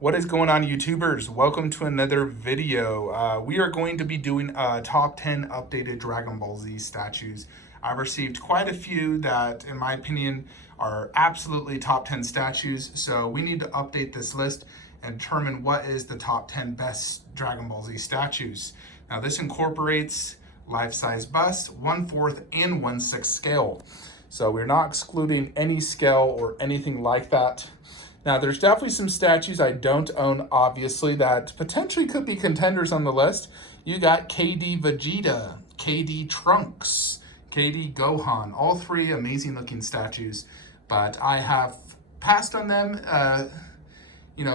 What is going on, YouTubers? Welcome to another video. We are going to be doing top 10 updated Dragon Ball Z statues. I've received quite a few that, in my opinion, are absolutely top 10 statues. So we need to update this list and determine what is the top 10 best Dragon Ball Z statues. Now this incorporates life-size bust, 1/4 and 1/6 scale. So we're not excluding any scale or anything like that. Now, there's definitely some statues I don't own, obviously, that potentially could be contenders on the list. You got KD Vegeta, KD Trunks, KD Gohan, all three amazing looking statues, but I have passed on them.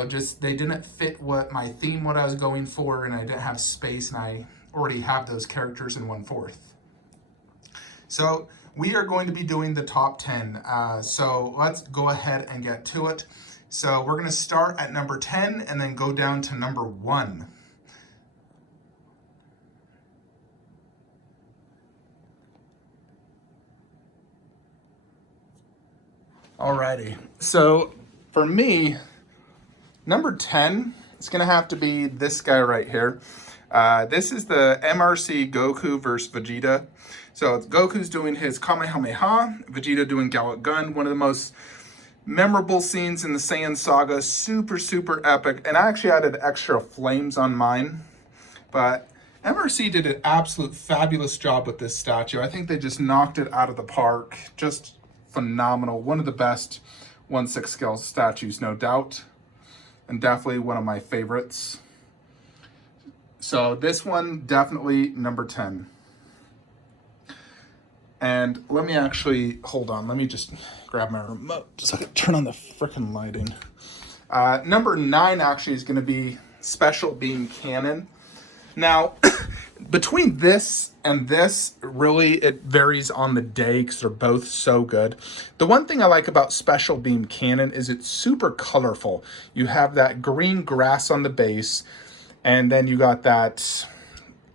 Just they didn't fit what my theme, what I was going for, and I didn't have space, and I already have those characters in 1/4. So we are going to be doing the top 10. So let's go ahead and get to it. So we're going to start at number 10 and then go down to number 1. Alrighty. So for me, number 10 is going to have to be this guy right here. This is the MRC Goku versus Vegeta. So Goku's doing his Kamehameha, Vegeta doing Gallic Gun, one of the most memorable scenes in the Saiyan saga, super epic. And I actually added extra flames on mine, but MRC did an absolute fabulous job with this statue. I think they just knocked it out of the park. Just phenomenal. One of the best 1/6 scale statues, no doubt, and definitely one of my favorites. So this one, definitely number 10. And let me actually, hold on, let me just grab my remote so I can turn on the freaking lighting. Number 9 actually is going to be Special Beam Cannon. Now, between this and this, really, it varies on the day because they're both so good. The one thing I like about Special Beam Cannon is it's super colorful. You have that green grass on the base, and then you got that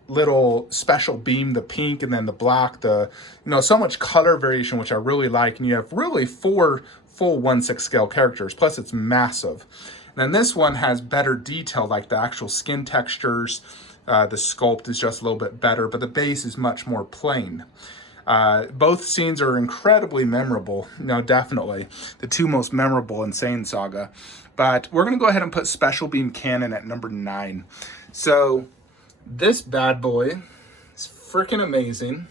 little special beam, the pink, and then the black, so much color variation, which I really like. And you have really 4 full 1/6 scale characters, plus it's massive. And then this one has better detail, like the actual skin textures. The sculpt is just a little bit better, but the base is much more plain. Both scenes are incredibly memorable. Definitely the two most memorable in Saiyan Saga. But we're going to go ahead and put Special Beam Cannon at number 9. So this bad boy is freaking amazing.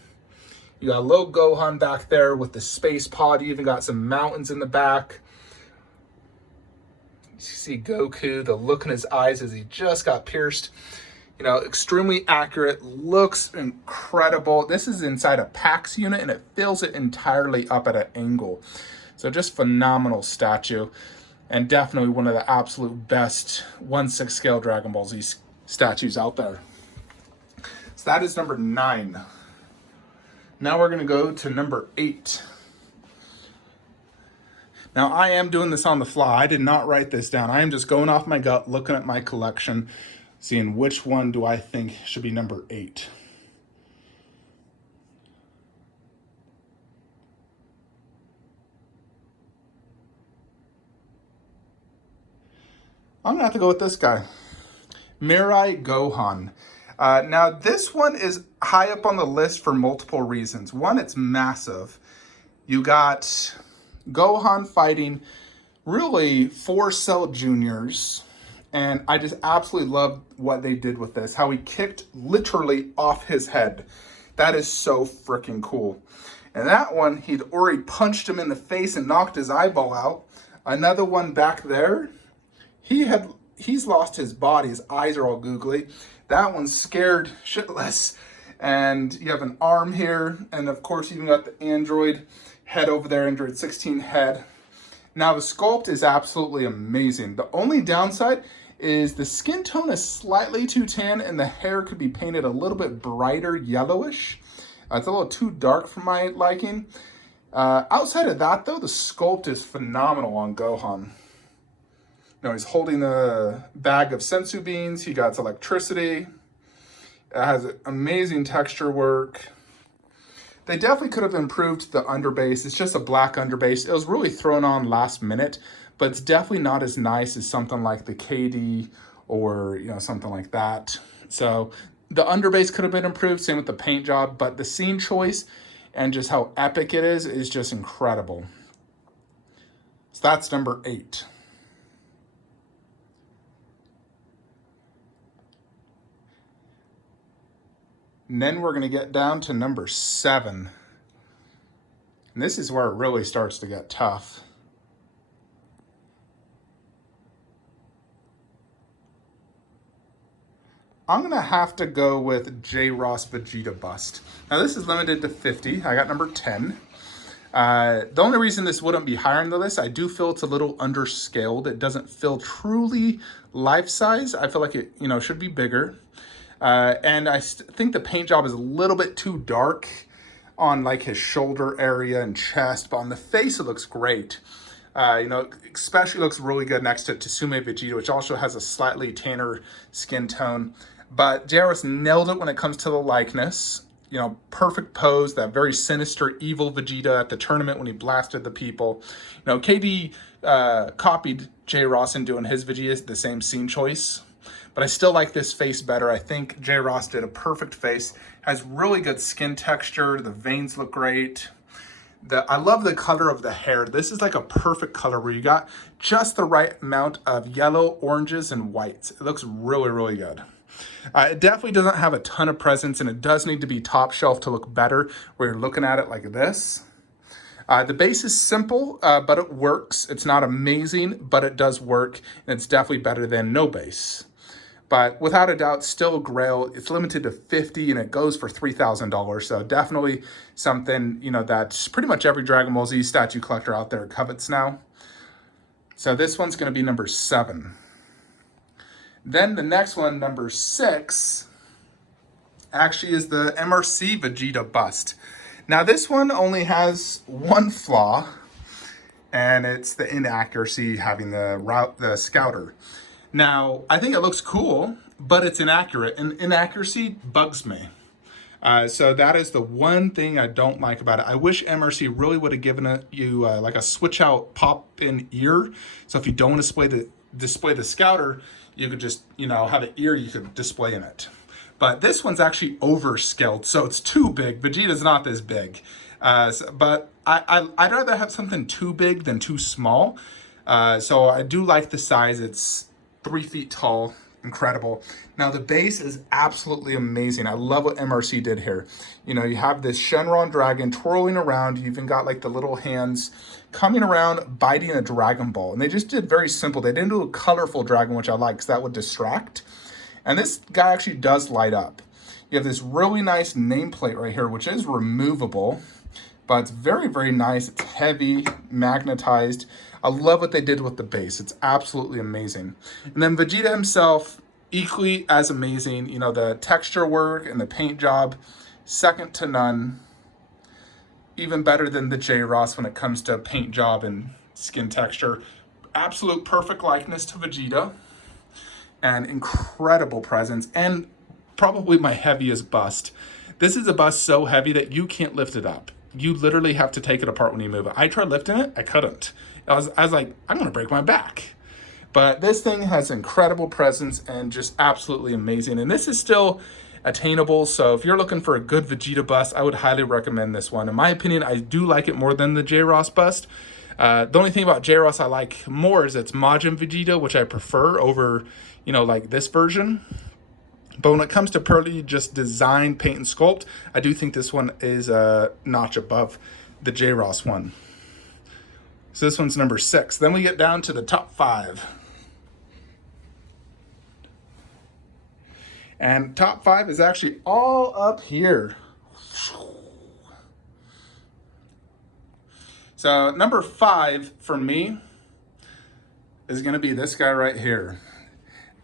You got a little Gohan back there with the space pod. You even got some mountains in the back. You see Goku, the look in his eyes as he just got pierced. Extremely accurate, looks incredible. This is inside a PAX unit and it fills it entirely up at an angle. So just phenomenal statue, and definitely one of the absolute best 1/6 scale Dragon Ball Z statues out there. So that is number 9. Now we're going to go to number 8. Now I am doing this on the fly. I did not write this down. I am just going off my gut, looking at my collection, seeing which one do I think should be number 8. I'm going to have to go with this guy. Mirai Gohan. Now, this one is high up on the list for multiple reasons. One, it's massive. You got Gohan fighting really 4 Cell Juniors, and I just absolutely love what they did with this, how he kicked literally off his head. That is so freaking cool. And that one, he'd already punched him in the face and knocked his eyeball out. Another one back there, he's lost his body. His eyes are all googly. That one's scared shitless. And you have an arm here. And of course, you even got the Android head over there, Android 16 head. Now, the sculpt is absolutely amazing. The only downside is the skin tone is slightly too tan and the hair could be painted a little bit brighter yellowish. It's a little too dark for my liking. Outside of that, though, the sculpt is phenomenal on Gohan. He's holding a bag of sensu beans. He got electricity. It has amazing texture work. They definitely could have improved the underbase. It's just a black underbase. It was really thrown on last minute, but it's definitely not as nice as something like the KD or, you know, something like that. So the underbase could have been improved, same with the paint job, but the scene choice and just how epic it is just incredible. So that's number 8. And then we're going to get down to number 7. And this is where it really starts to get tough. I'm going to have to go with J. Ross Vegeta bust. Now this is limited to 50. I got number 10. The only reason this wouldn't be higher on the list, I do feel it's a little underscaled. It doesn't feel truly life-size. I feel like it, you know, should be bigger. And I think the paint job is a little bit too dark on like his shoulder area and chest, but on the face it looks great. You know, especially looks really good next to Tsume Vegeta, which also has a slightly tanner skin tone. But JRS nailed it when it comes to the likeness. You know, perfect pose, that very sinister, evil Vegeta at the tournament when he blasted the people. You know, KD copied J. Ross in doing his Vegeta, the same scene choice. But I still like this face better. I think J. Ross did a perfect face. Has really good skin texture. The veins look great. I love the color of the hair. This is like a perfect color where you got just the right amount of yellow, oranges, and whites. It looks really, really good. It definitely doesn't have a ton of presence, and it does need to be top shelf to look better where you're looking at it like this. The base is simple, but it works. It's not amazing, but it does work, and it's definitely better than no base. But without a doubt, still a grail. It's limited to 50 and it goes for $3,000. So definitely something, you know, that pretty much every Dragon Ball Z statue collector out there covets now. So this one's going to be number 7. Then the next one, number 6, actually is the MRC Vegeta bust. Now this one only has one flaw, and it's the inaccuracy having the scouter. Now, I think it looks cool, but it's inaccurate, and inaccuracy bugs me. So that is the one thing I don't like about it. I wish MRC really would have given you like a switch out pop-in ear. So if you don't want to display the scouter, you could just, you know, have an ear you could display in it. But this one's actually overscaled, so it's too big. Vegeta's not this big. But I'd rather have something too big than too small. So I do like the size. It's 3 feet tall, incredible. Now the base is absolutely amazing. I love what MRC did here. You know, you have this Shenron dragon twirling around. You even got like the little hands coming around, biting a Dragon Ball. And they just did very simple. They didn't do a colorful dragon, which I like because that would distract. And this guy actually does light up. You have this really nice nameplate right here, which is removable, but it's very, very nice. It's heavy, magnetized. I love what they did with the base. It's absolutely amazing. And then Vegeta himself, equally as amazing. You know, the texture work and the paint job, second to none. Even better than the J. Ross when it comes to paint job and skin texture. Absolute perfect likeness to Vegeta. And incredible presence. And probably my heaviest bust. This is a bust so heavy that you can't lift it up. You literally have to take it apart when you move it. I tried lifting it, I couldn't. I was like, I'm gonna break my back. But this thing has incredible presence and just absolutely amazing. And this is still attainable, so if you're looking for a good Vegeta bust, I would highly recommend this one. In my opinion, I do like it more than the J. Ross bust. The only thing about J. Ross I like more is it's Majin Vegeta, which I prefer over, you know, like this version. But when it comes to purely just design, paint, and sculpt, I do think this one is a notch above the J. Ross one. So this one's number 6. Then we get down to the top 5. And top 5 is actually all up here. So number 5 for me is going to be this guy right here.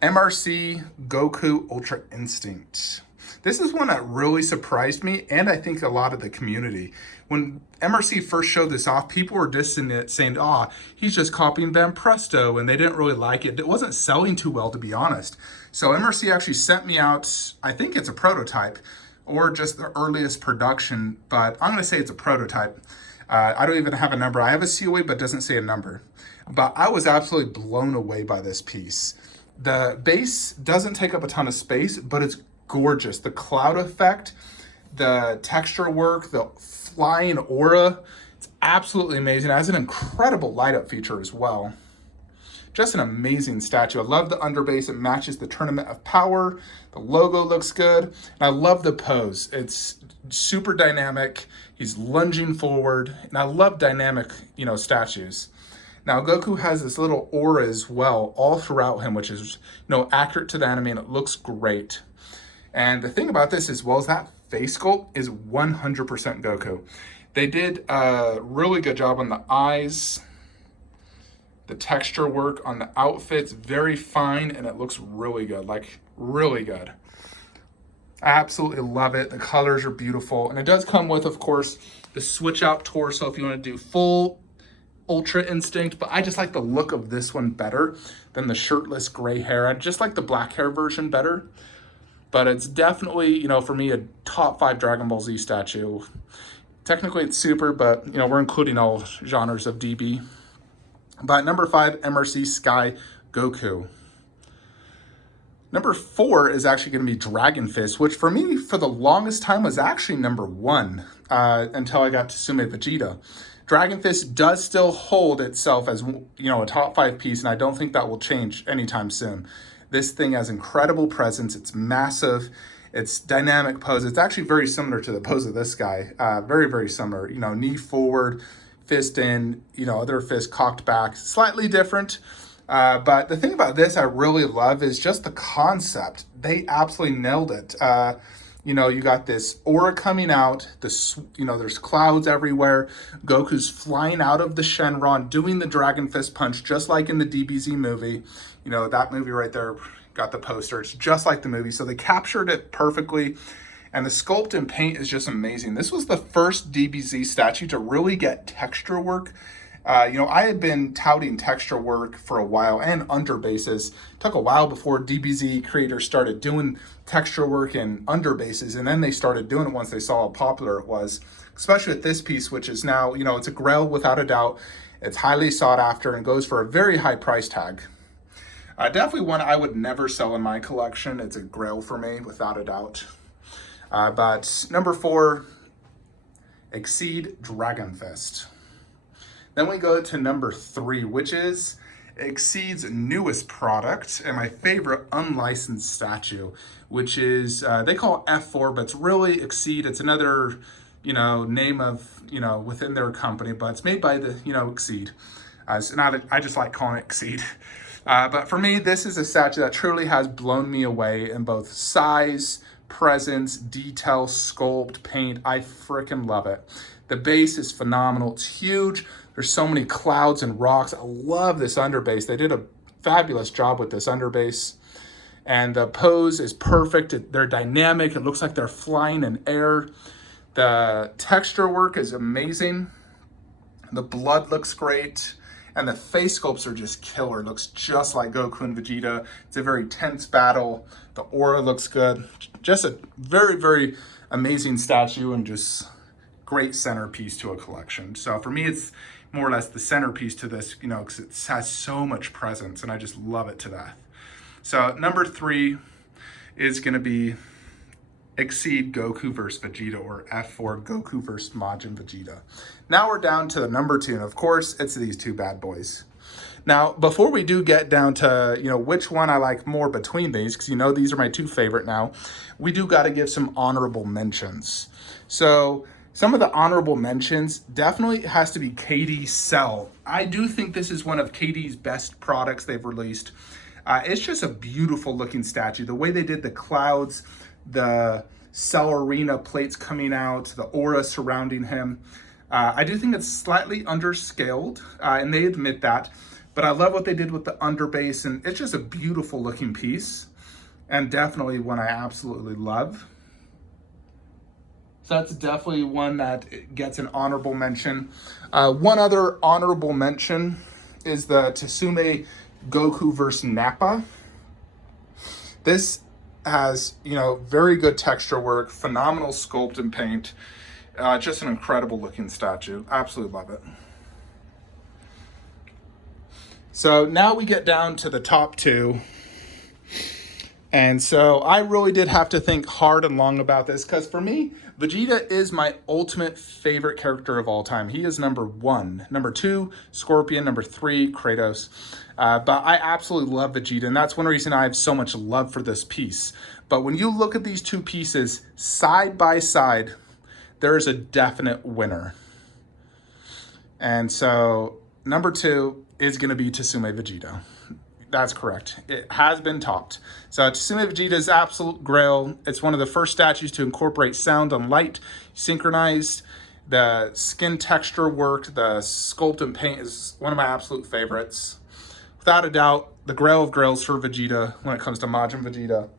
MRC Goku Ultra Instinct. This is one that really surprised me, and I think a lot of the community. When MRC first showed this off, people were dissing it, saying, oh, he's just copying Van Presto, and they didn't really like it. It wasn't selling too well, to be honest. So MRC actually sent me out, I think it's a prototype, or just the earliest production, but I'm going to say it's a prototype. I don't even have a number. I have a COA, but it doesn't say a number. but I was absolutely blown away by this piece. The base doesn't take up a ton of space, but it's gorgeous. The cloud effect, the texture work, the flying aura, it's absolutely amazing. It has an incredible light up feature as well. Just an amazing statue. I love the underbase. It matches the Tournament of Power. The logo looks good. And I love the pose. It's super dynamic. He's lunging forward. And I love dynamic, statues. Now, Goku has this little aura as well all throughout him, which is, accurate to the anime, and it looks great. And the thing about this as well is that face sculpt is 100% Goku. They did a really good job on the eyes. The texture work on the outfit's very fine, and it looks really good, like really good. I absolutely love it. The colors are beautiful. And it does come with, of course, the switch out torso if you want to do full Ultra Instinct, but I just like the look of this one better than the shirtless gray hair. I just like the black hair version better. But it's definitely, for me, a top 5 Dragon Ball Z statue. Technically it's Super, but, we're including all genres of DB. But number 5, MRC Sky Goku. Number 4 is actually going to be Dragon Fist, which for me, for the longest time, was actually number 1 until I got to Sume Vegeta. Dragon Fist does still hold itself as, a top 5 piece, and I don't think that will change anytime soon. This thing has incredible presence. It's massive. It's dynamic pose. It's actually very similar to the pose of this guy. Very, very similar. Knee forward, fist in, other fist cocked back. Slightly different. But the thing about this I really love is just the concept. They absolutely nailed it. You got this aura coming out, there's clouds everywhere. Goku's flying out of the Shenron, doing the Dragon Fist punch, just like in the DBZ movie. That movie right there, got the poster. It's just like the movie. So they captured it perfectly. And the sculpt and paint is just amazing. This was the first DBZ statue to really get texture work. I had been touting texture work for a while and underbases. It took a while before DBZ creators started doing texture work and underbases, and then they started doing it once they saw how popular it was, especially with this piece, which is now, it's a grail without a doubt. It's highly sought after and goes for a very high price tag. Definitely one I would never sell in my collection. It's a grail for me, without a doubt. But number 4, Exceed Dragon Fist. Then we go to number 3, which is Exceed's newest product and my favorite unlicensed statue, which is, they call it F4, but it's really Exceed. It's another, name of, within their company, but it's made by the, Exceed. It's not, I just like calling it Exceed. But for me, this is a statue that truly has blown me away in both size, presence, detail, sculpt, paint. I freaking love it. The base is phenomenal. It's huge. There's so many clouds and rocks. I love this underbase. They did a fabulous job with this underbase. And the pose is perfect. They're dynamic. It looks like they're flying in air. The texture work is amazing. The blood looks great. And the face sculpts are just killer. It looks just like Goku and Vegeta. It's a very tense battle. The aura looks good. Just a very, very amazing statue and just great centerpiece to a collection. So for me, it's more or less the centerpiece to this, because it has so much presence and I just love it to death. So number 3 is going to be Exceed Goku vs. Vegeta, or F4 Goku vs. Majin Vegeta. Now we're down to the number 2, and of course, it's these two bad boys. Now, before we do get down to, which one I like more between these, because these are my 2 favorite now, we do got to give some honorable mentions. So some of the honorable mentions definitely has to be KD Cell. I do think this is one of KD's best products they've released. It's just a beautiful looking statue. The way they did the clouds, the Cell Arena plates coming out, the aura surrounding him. I do think it's slightly underscaled, and they admit that. But I love what they did with the underbase, and it's just a beautiful looking piece, and definitely one I absolutely love. So that's definitely one that gets an honorable mention. One other honorable mention is the Tsume Goku vs. Nappa. This has, very good texture work, phenomenal sculpt and paint. Just an incredible looking statue. Absolutely love it. So now we get down to the top two. And so I really did have to think hard and long about this, because for me, Vegeta is my ultimate favorite character of all time. He is number one. Number two, Scorpion. Number three, Kratos. But I absolutely love Vegeta, and that's one reason I have so much love for this piece. But when you look at these two pieces side by side, there is a definite winner. And so number two is going to be Tsume Vegeta. That's correct. It has been topped. So Tsume Vegeta is absolute grail. It's one of the first statues to incorporate sound and light synchronized. The skin texture work, the sculpt and paint is one of my absolute favorites. Without a doubt, the grail of grails for Vegeta when it comes to Majin Vegeta.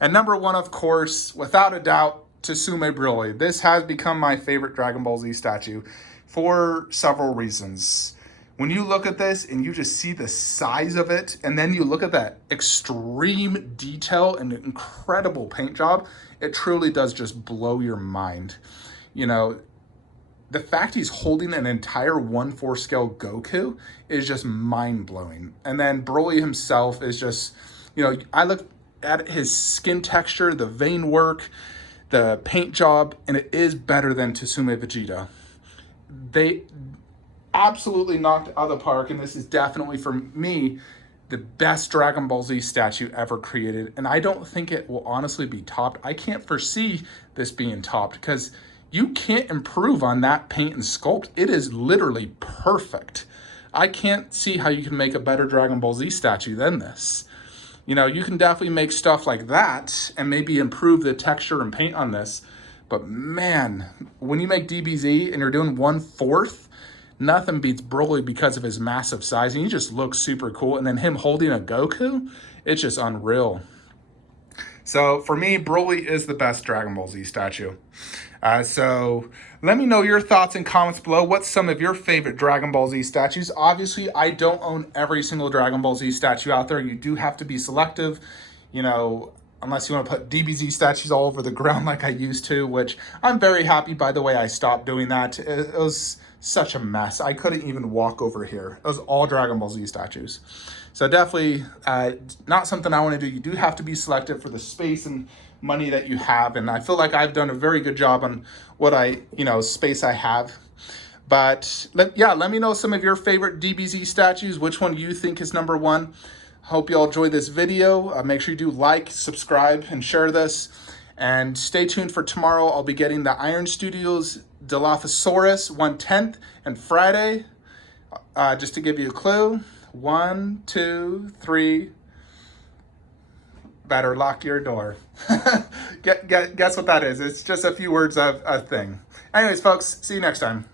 And number one, of course, without a doubt, Tsume Broly. This has become my favorite Dragon Ball Z statue for several reasons. When you look at this and you just see the size of it, and then you look at that extreme detail and incredible paint job, it truly does just blow your mind. You know, the fact he's holding an entire 1/4 scale Goku is just mind-blowing. And then Broly himself is just, you know, I look at his skin texture, the vein work, the paint job, and it is better than Tsume Vegeta. They absolutely knocked it out of the park, and this is definitely, for me, the best Dragon Ball Z statue ever created. And I don't think it will honestly be topped. I can't foresee this being topped, because you can't improve on that paint and sculpt. It is literally perfect. I can't see how you can make a better Dragon Ball Z statue than this. You know, you can definitely make stuff like that and maybe improve the texture and paint on this. But man, when you make DBZ and you're doing 1/4, nothing beats Broly because of his massive size. And he just looks super cool. And then him holding a Goku, it's just unreal. So for me, Broly is the best Dragon Ball Z statue. So let me know your thoughts in comments below. What's some of your favorite Dragon Ball Z statues? Obviously, I don't own every single Dragon Ball Z statue out there. You do have to be selective, you know, unless you want to put DBZ statues all over the ground like I used to, which I'm very happy, by the way, I stopped doing that. It was such a mess. I couldn't even walk over here. It was all Dragon Ball Z statues. So definitely not something I want to do. You do have to be selective for the space and money that you have. And I feel like I've done a very good job on what space I have. But let me know some of your favorite DBZ statues. Which one do you think is number one? Hope you all enjoyed this video. Make sure you do like, subscribe, and share this. And stay tuned for tomorrow. I'll be getting the Iron Studios Dilophosaurus 1/10 and Friday. Just to give you a clue. 1, 2, 3. Better lock your door. Guess what that is? It's just a few words of a thing. Anyways, folks, see you next time.